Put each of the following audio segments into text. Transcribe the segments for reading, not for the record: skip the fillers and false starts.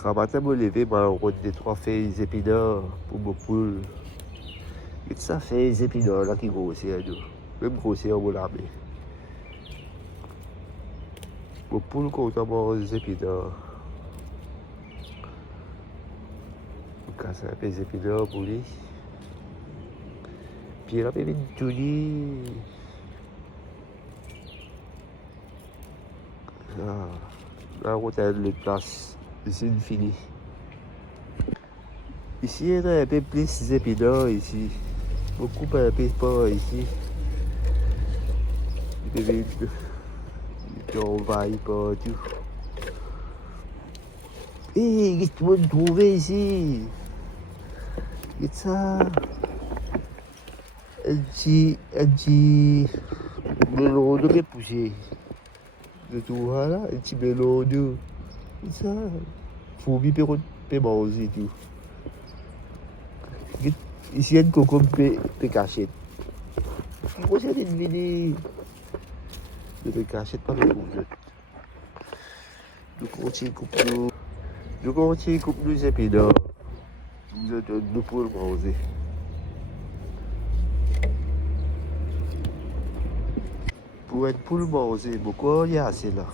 Quand matin, me lever, on des trois feuilles épinards pour mon poule. Et ça fait les épinards là qui grossissent, même grossir au lame. Mon poule, quand on mange les épinards, on casse un peu les épinards pour lui. Puis là, il y a une toulie. Là, on a les places. C'est fini. Ici, il y a un peu plus d'épinards ici. Beaucoup un peu pas ici. On va y pas tout. Hé, qu'est-ce que tu vas me trouver ici? Qu'est-ce que ça? Un petit melon de repoussé. De tout voilà, un petit melon de. Qu'est-ce que ça? Faut bien manger tout. Ici, il y a une concombre cachette. Pourquoi c'est une mini? De cachette pas de rouge. Donc, on tient coupe nous. Donc, on tient coupe nous épinards. Nous pour le manger. Pour être pour le manger, pourquoi il y a assez là?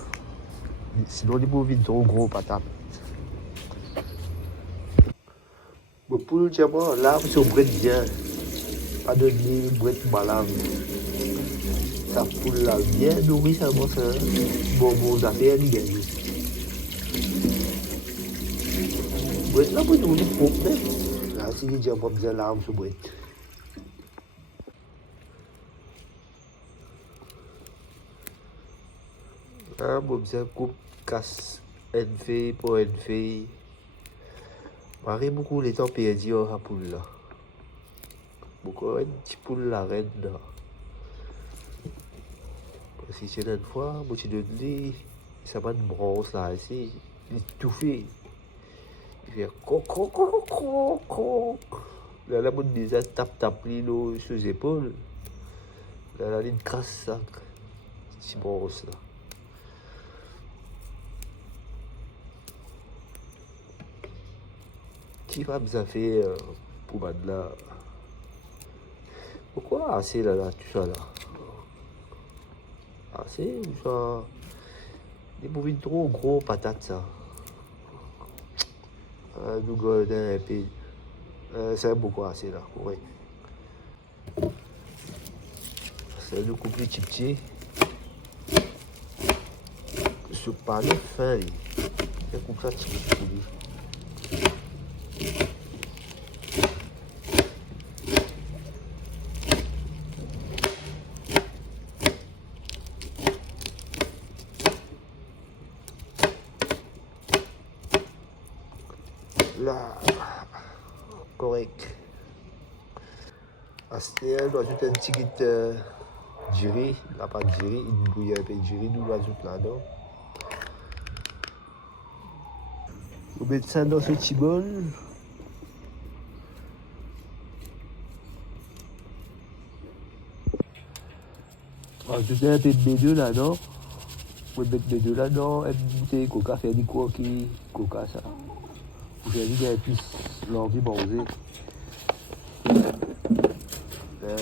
Sinon, les bovins sont gros patates. Pour le diamant, là, c'est au bret bien. Pas de nuit, bret malade. Ça poule là, bien nourri, ça va faire bon affaires, il gagne. Bret là, pour nous, il faut même. Là, si les diamants bien là, c'est bret. Ah, bon, c'est coupe, casse, une fille pour une fille. Marie beaucoup les temps perdus à poule là. Beaucoup un petit poule la reine là. Si c'est une fois, moi tu donnes lui, ça va une brosse là ici. Il est tout fait. Il fait coc coc coc coc coc. Là, la bonne déjà tape l'îlot sur les épaules. Là, il crasse ça. Petit brosse là. Qui va me faire pour maintenant? Pourquoi assez là, tout ça là? Assez, ça. Des bovines trop gros patates ça. Nous gardons un peu. C'est beaucoup assez là, oui. C'est nous couper petit. Ce pas le fin, c'est comme ça petit petit. Là, correct. Asté, nous ajoutons un petit giré, la pâte girée, une bouillie un peu girée, nous l'ajoutons là-dedans. Vous mettez ça dans ce petit bol. Ajoutez un peu de B2 là-dedans. Vous mettez B2 là-dedans, une bouteille de coca, faire du croquis, coca ça. Vous avez dit qu'il y a plus l'envie de manger.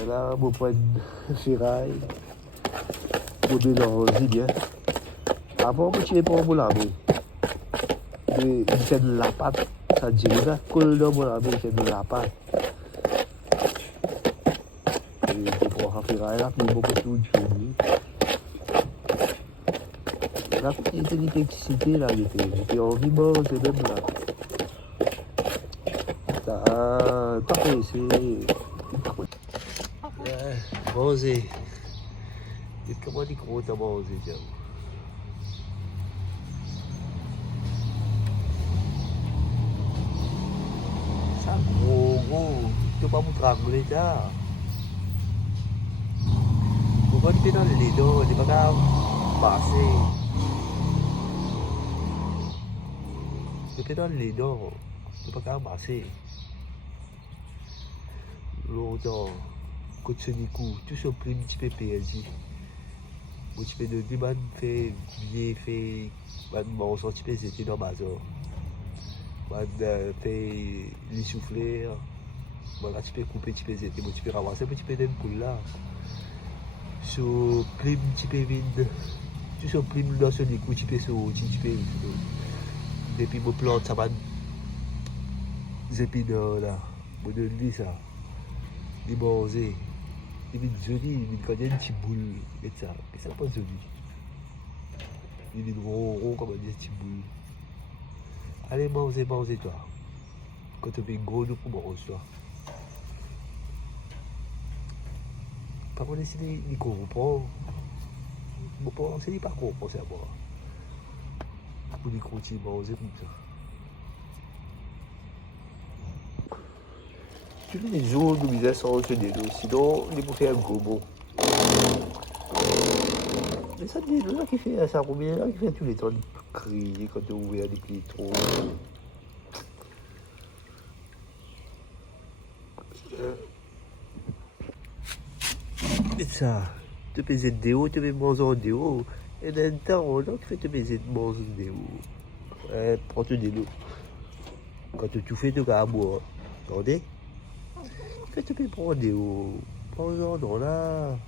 Là, vous prenez une ferraille. Vous mélangez bien. Avant, vous tirez pas pour laver. Il fait de la pâte. Ça dit, ça colle dans mon laver, il fait de la pâte. Et vous prenez la ferraille là, puis vous mettez tout du fini. Là, il était l'électricité là, il était envie de manger même là. Pas pressé. Manger. Comment tu crois que manger, tiens? Ça gros. Tu peux pas me trembler, tiens. Pourquoi tu es dans le lit, tu peux pas passer. Tu es dans le lit, tu peux pas passer. Longtemps. Quand tu dis coup, tout ce prix un petit peu perdu. Un petit peu de man fait bien fait, man bon, un petit peu c'était dans ma zone. fait les souffler. Voilà, tu peux couper, tu peux zéter, tu peux ramasser, tu peux donner pour là. Sur prime, tu peux vide. Tu sur prime dans ce coup, tu peux sortir, tu peux. Depuis mon plante, ça va. Zépidor là. Mon donne ça. Il manger. Il est joli, il connaît une petite boule. Et ça pas joli. Il est rond comme une petite boule. Allez, manger toi. Quand tu fais gros, nous pour manger toi. Par contre, si il comprend, bon, c'est pas comprend, c'est à moi. Pour les continuer à manger comme ça. Tu fais des jours de misère sans se dédo, sinon, il faut faire un gros mot. Mais ça, c'est là qui fait ça, combien là qui fait tous les temps de crier quand tu ouvres des petits trous. Et ça, tu peux être déo, tu peux manger en déo. Et dans le temps, là, tu peux manger en déo. Prends-toi de l'eau. Quand tu fais, tu vas boire. Attendez. Quand tu peux prendre déo, prends-en dans là.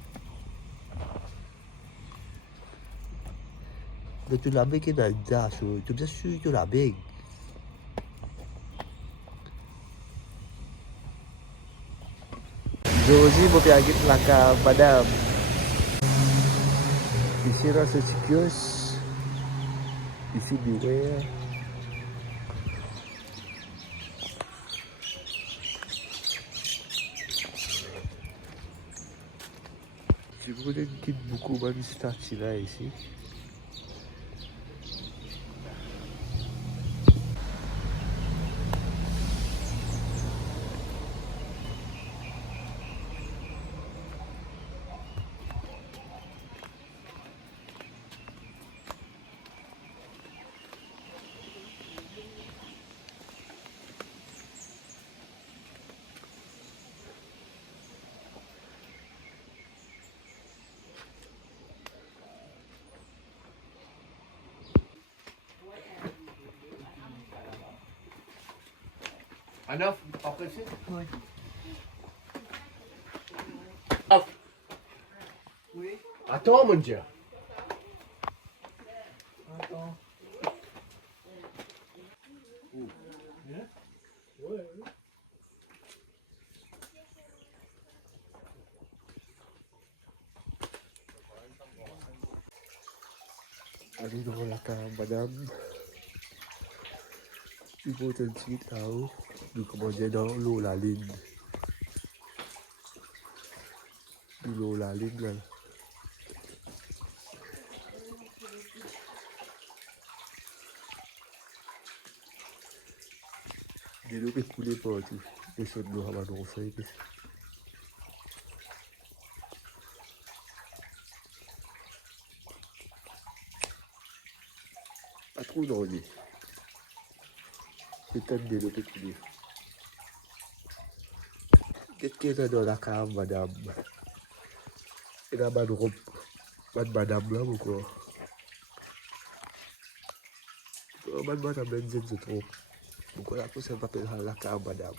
Mais tu l'as bec dans le das, tu es bien sûr que tu l'as bec. Josie, mon père, la cave, madame. Ici, là, c'est Tikios. Ici, Beware. Je voulais quitter beaucoup de start là ici. Enough, après c'est. Oui. Oui. Attends, mon Dieu. Attends. Bien. Ouais. Allez dans la cave, madame. Il faut un petit là-haut. Nous commençons dans l'eau, la ligne. L'eau, la ligne, là. De l'eau qui coule partout. Et ça, nous avons annoncé. Pas trop d'envie. C'est un de l'eau qui coule. Qu'est-ce qu'il y a dans la cave, madame? Il y a une robe. Madame là, ou quoi? Madame, benzine, c'est trop. Pourquoi la personne m'appelle la cave, madame?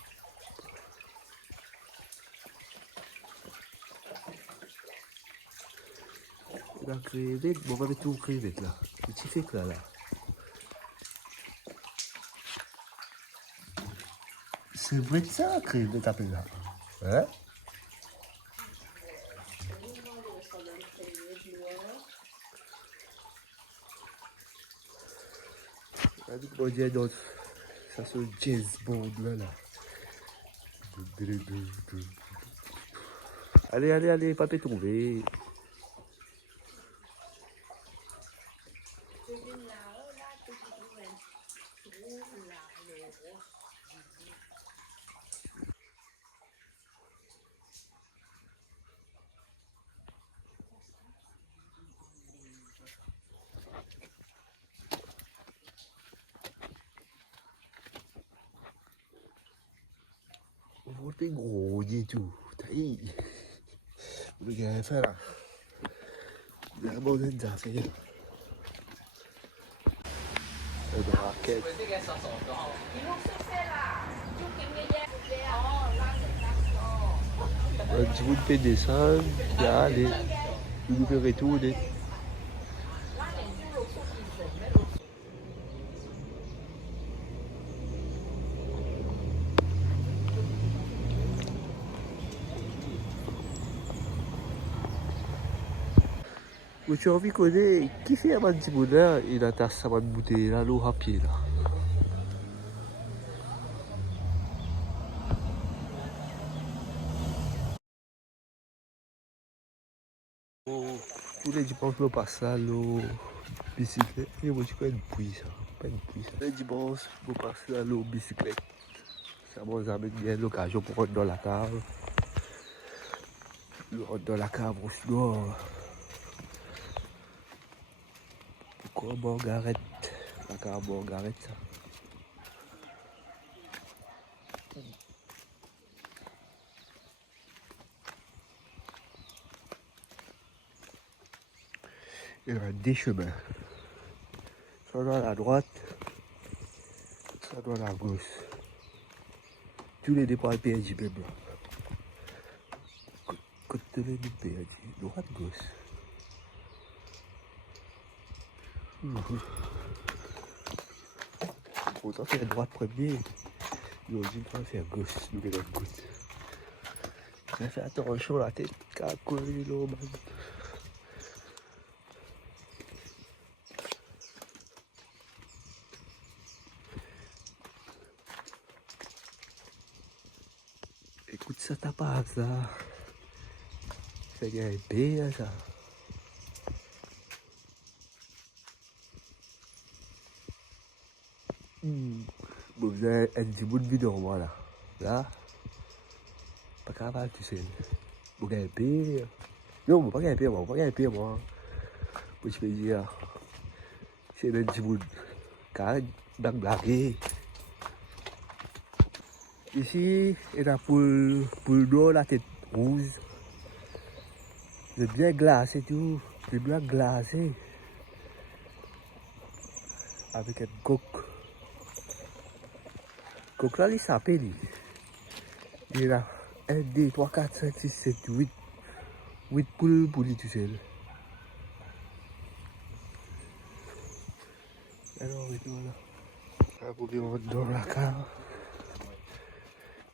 La crevette, bon, on va mettre une crevette là. Le petit fait là, là. C'est vrai de ça, la crevette, appelle là. Hein? Avec mon Dieu, donc, ça c'est un James Bond là, là. Allez, pas te trouver. Oh, t'es gros, et tout. Taï. Le gars, fait là. Il a abandonné des affaires. Une raquette. Un petit bout de fait descendre, là, allez, nous fait retourner. Mais tu as envie de connaître qui fait un petit bout là, il a ta sa bouteille là, l'eau à pied là. Oh, tous les dimanches, je passe à l'eau, bicyclette. Et moi, tu connais une pluie ça. Pas une pluie ça. Les dimanches, je passe à l'eau, bicyclette. Ça m'amène bien l'occasion pour rentrer dans la cave. Je rentre dans la cave, on se doit. Pourquoi Margaret? La cave Margaret ça. Il y a des chemins. Soit dans la droite, soit dans la gauche. Tous les départs PNJ même là. Côté du PNJ, droite, gauche. Autant faire droite premier. Nous on dit qu'on va faire gauche, nous les gauche. Ça fait attention à la tête, cacoule, l'eau, man. Écoute ça, t'as pas ça. C'est bien épais, ça. Bon, vous avez un petit bout de vidéo, moi, là. Là. Pas capable, tu sais. Vous avez épais. Non, pas épais, moi. Pas épais, moi. Moi, je peux dire. C'est un petit bout de. Car, blagué. Ici, il y a pour l'eau, la tête rouge. C'est bien glacé, tout. C'est bien glacé. Avec un coq. Coq là, il s'appelle. Il y a 1, 2, 3, 4, 5, 6, 7, 8. 8 poules pour lui, tu sais. Alors, voilà. Pour bien rentrer dans la cave.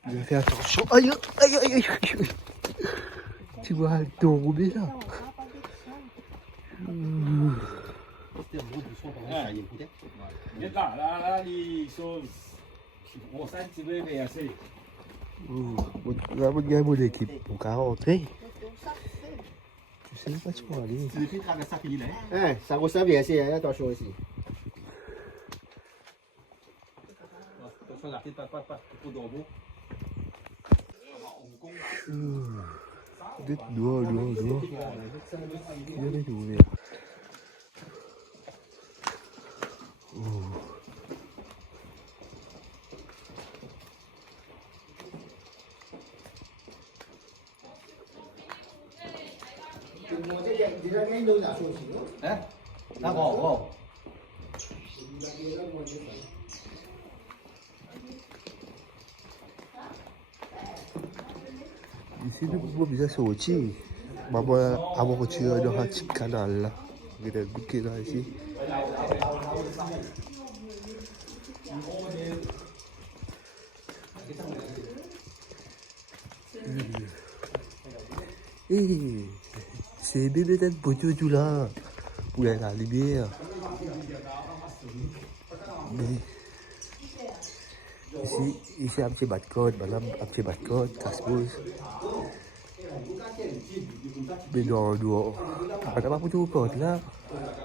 Je vais faire attention. Aïe, aïe, aïe, aïe, aïe. Tu vois tomber là. Là, ils sont. On sent un petit peu assez. Là, mon gars, mon équipe, on va rentrer. Tu sais pas, tu peux aller. Tu peux traverser ça fini là. Hein, ça ressemble bien ici, hein, attention ici. Attention, la tête, pas trop d'ombre. D'être dehors. Il y a des ouvert. Hein? Ah bon. Ici, nous pouvons bien sortir. Maman, avant que tu ailles dans un petit canal là. Il y a un bouquet là ici. Hé, c'est bébé d'un poteau tout là. Où il y a la lumière. Mais ici un petit bas de code, madame, un petit bas de code, casse-pose. Mais non, on n'a pas pour tout code là.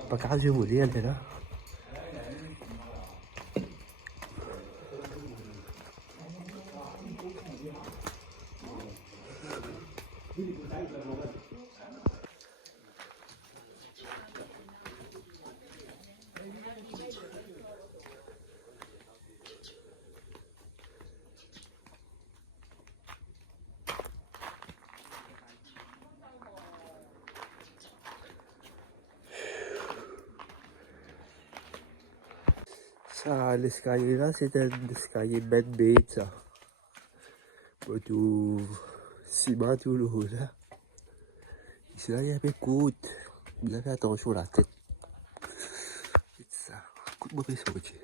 Pas qu'à je voulais, elle est là. Ça, l'escalier là, c'est un escalier man-made, ça. Pas tout ciment tout le haut là. Ici là, il y a un peu de côte. Vous avez attention à la tête. C'est ça. Écoute-moi, fais sortir.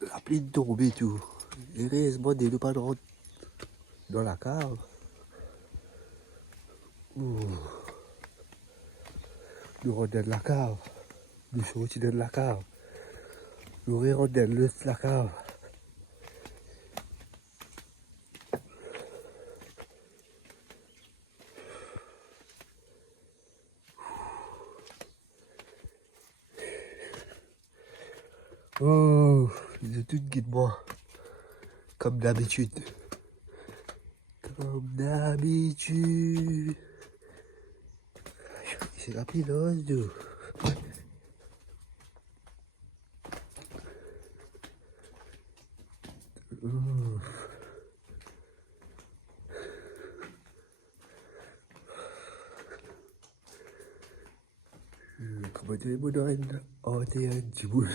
La pluie de tomber tout. Heureusement, des deux pas de rentrer dans la cave. Ouh. Nous rentrons dans la cave. Nous sortis dans la cave. Nous rentrons dans la cave. Oh, ils ont tout guide moi. Comme d'habitude. Comme d'habitude. C'est la pilote, d'où. Comment tu es moderne? Oh, t'es un petit bout.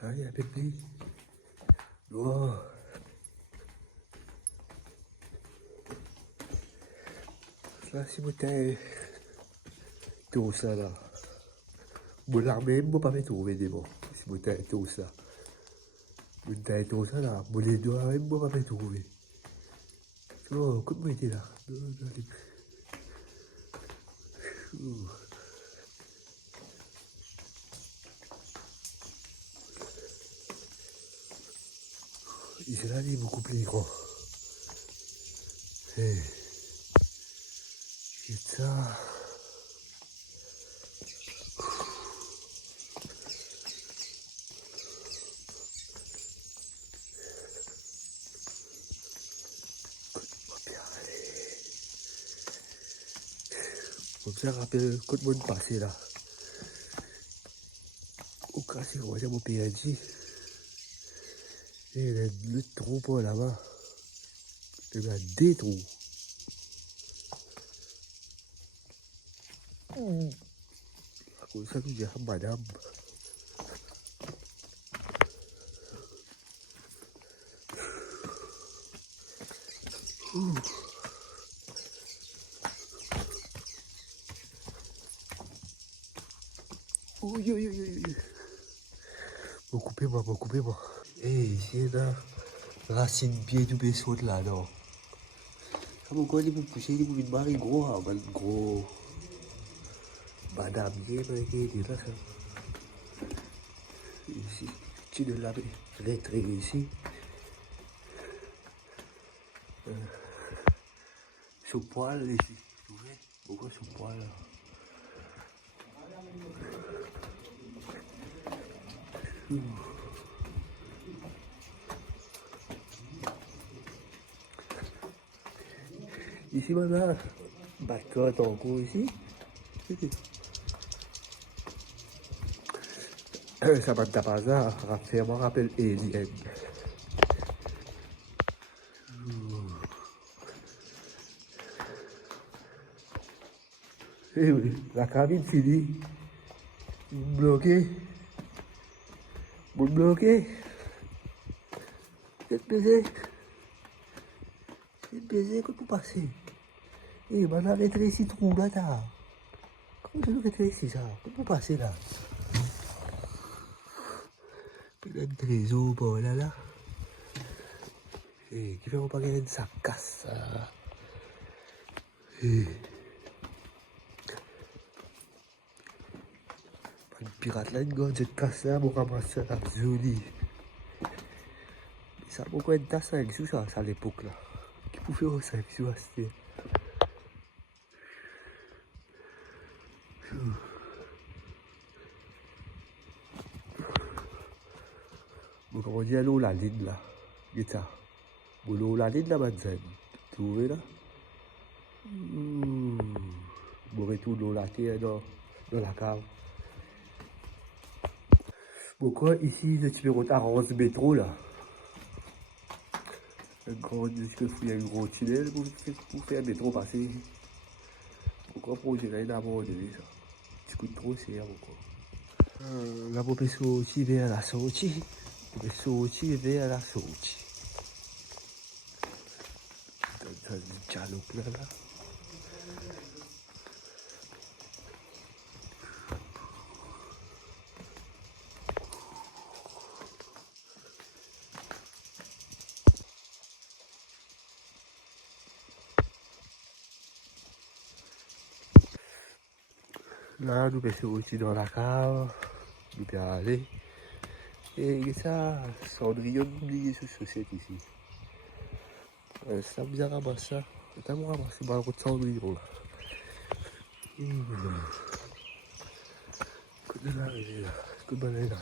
Ça y est, bébé. Oh. Là, si vous t'es tout ça là. Vous l'armée, vous pas trouver des mots. Si vous t'es tout ça. Vous t'es tout ça là. Vous les doigts, vous pas trouver. Oh, comment était là? Ici là, il est beaucoup plus grand. Et ça. Comme ça, rappelle quand le monde passé là. Au cas où on va dire mon PNJ. Et le trou pour là-bas. Il y a des trous. Comme ça, je dis à madame. Oui, oui, oui, oui. Bon, coupez-moi, bon, coupez-moi. Et ici, là, racine pied du baisseau de là, non. Pourquoi il vous pousser, il vous marrer gros, hein, gros. Madame, il est là, ça. Ici, tu de la rétrait ici. Sous poil ici. Vous voyez? Pourquoi sous poil là? Ici, madame. Bacotte en cours ici. Ça m'a tapé pas ça. Raphaël rappelle Alien. Eh oui, la cabine finie. Bloqué. Vous bloquez. C'est baisé. C'est baisé que vous passez. Eh, ben, arrêtez ici, trou là, t'as. Comment je vais arrêter ici, ça? Comment vous passez là? Peut-être un trésor, bon, là. Eh, qui fait pas gagner de sa casse, ça? Eh. Une pirate là, une gorge de casse là, pour ramasser la jolie. Ça, pourquoi une tasse avec ça, à l'époque là? Qui pouvait faire ça avec ça, c'était. Bon, comment on dit à l'eau, la ligne là? Guetta. Bon, l'eau, la ligne là, madame. Tu vois là? Bon, retourne l'eau, la terre dans la cave. Pourquoi ici, le numéro 11 métro là? Il y a un gros tunnel pour faire le métro passer. Pourquoi projet là, il a abandonné ça? Ça coûte trop cher, pourquoi? Là, on peut sortir vers la sortie. On peut sortir vers la sortie. Dans un dialogue là. Là, nous sommes aussi dans la cave, nous pouvons aller. Et ça, Cendrillon oublié ce société ici. Ça bien ramasser ça. C'est à moi ramasser le route Cendrillon là. Que de l'arrivée là, que de l'arrivée là.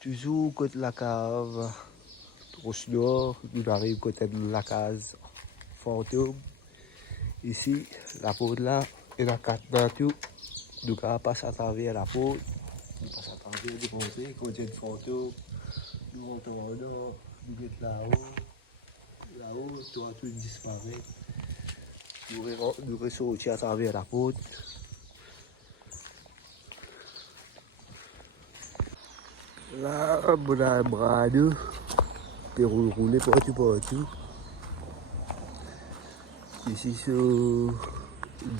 Toujours côté de la cave, Roche Nord, nous arrivons côté de la case fantôme. Ici, la peau de là, et la carte nature. Nous passons à travers la peau. Nous passons à travers les conseils, côté de fantôme. Nous rentrons en nord, nous mettons là-haut. Là-haut, tout disparaît. Nous ressortons à travers la peau. Là, on a un bras d'eau. Qui roule partout. Ici, c'est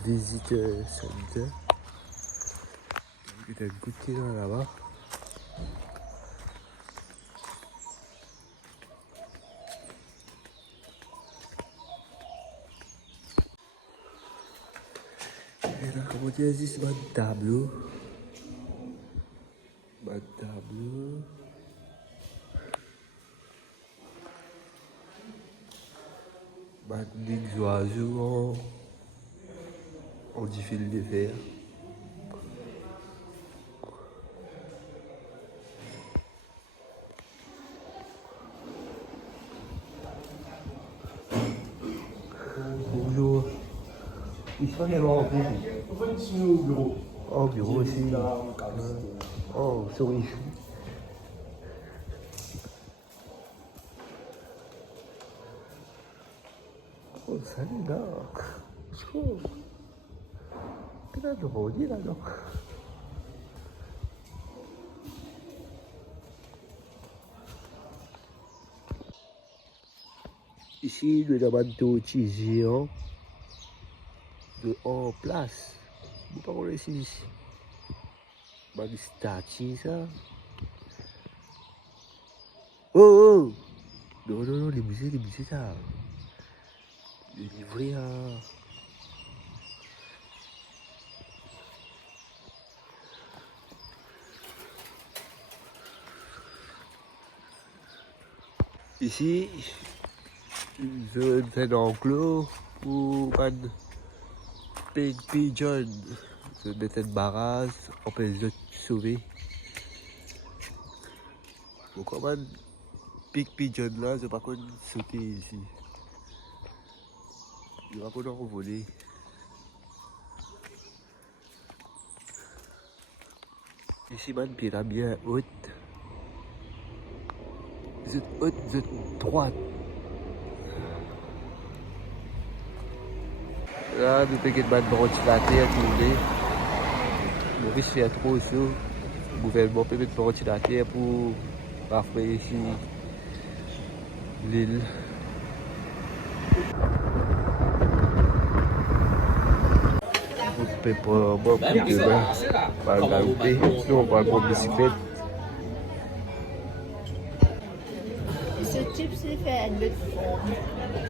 Visitor Center. Il y a un coup de pied là-bas. Et là, comment dire, ici, c'est un tableau. Un tableau. Des oiseaux en fil de fer. Bonjour. Il se passe vraiment en plus. Au bureau. Oh, bureau aussi. Oh, souris. Oh, salut là. Oh. Qu'est-ce que tu dis là, non? Ici, nous avons un petit géant de en place. Vous ne pouvez pas ici. Une statue, ça. Oh, oh! Non, les musées, ça. Le livret à... Ici, je fais un enclos pour un pig pigeon. Je mets une barrage, on peut les sauver. Pourquoi un pig pigeon là, je ne vais pas sauter ici. Il va pas en voler. Ici, une pyramide bien haute. C'est haute, c'est droite. Là, nous avons une ventilateur tourner. Maurice fait trop ça. Le gouvernement peut mettre un ventilateur pour rafraîchir l'île. Vous pouvez pas boire plus de bain. Pas de la route. Nous, on va prendre bicyclette. Ce type s'est fait une